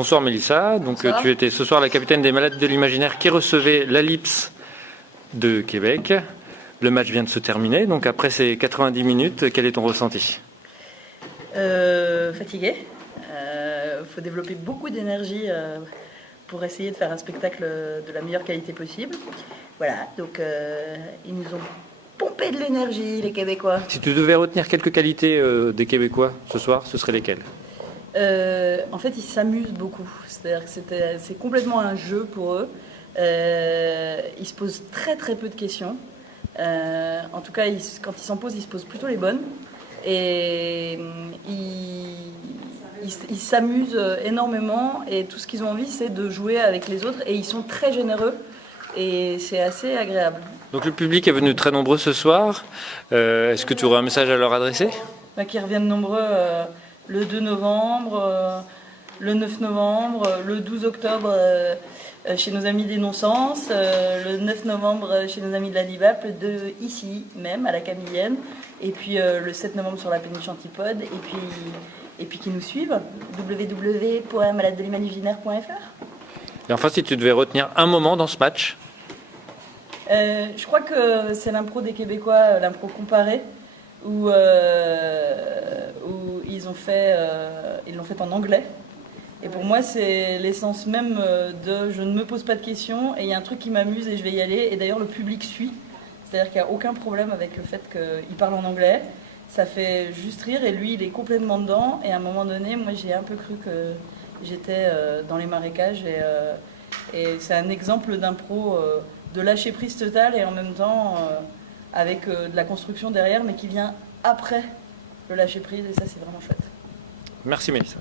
Bonsoir Mélissa, donc tu étais ce soir la capitaine des Malades de l'Imaginaire qui recevait l'ALIPS de Québec. Le match vient de se terminer, donc après ces 90 minutes, quel est ton ressenti? Fatigué. Faut développer beaucoup d'énergie pour essayer de faire un spectacle de la meilleure qualité possible. Voilà, donc ils nous ont pompé de l'énergie, les Québécois. Si tu devais retenir quelques qualités des Québécois ce soir, ce seraient lesquelles? En fait, ils s'amusent beaucoup. C'est-à-dire que c'est complètement un jeu pour eux. Ils se posent très très peu de questions. En tout cas, quand ils s'en posent, ils se posent plutôt les bonnes. Et ils s'amusent énormément. Et tout ce qu'ils ont envie, c'est de jouer avec les autres. Et ils sont très généreux. Et c'est assez agréable. Donc le public est venu très nombreux ce soir. Est-ce que tu aurais un message à leur adresser? Qui reviennent nombreux le 2 novembre, le 9 novembre, le 12 octobre chez nos amis des Non-Sens, le 9 novembre chez nos amis de la Libap, le 2 ici même à la Camillienne, et puis le 7 novembre sur la péniche Antipode, et puis qui nous suivent, www.maladedelimaginaire.fr. Et enfin, si tu devais retenir un moment dans ce match? Je crois que c'est l'impro des Québécois, l'impro comparé, où ils l'ont fait en anglais. Et pour moi, c'est l'essence même de je ne me pose pas de questions et il y a un truc qui m'amuse et je vais y aller. Et d'ailleurs, le public suit. C'est-à-dire qu'il n'y a aucun problème avec le fait qu'il parle en anglais. Ça fait juste rire et lui, il est complètement dedans. Et à un moment donné, moi, j'ai un peu cru que j'étais dans les marécages. Et c'est un exemple d'impro de lâcher prise totale et en même temps avec de la construction derrière, mais qui vient après le lâcher prise. Et ça, c'est vraiment chouette. Merci Mélissa.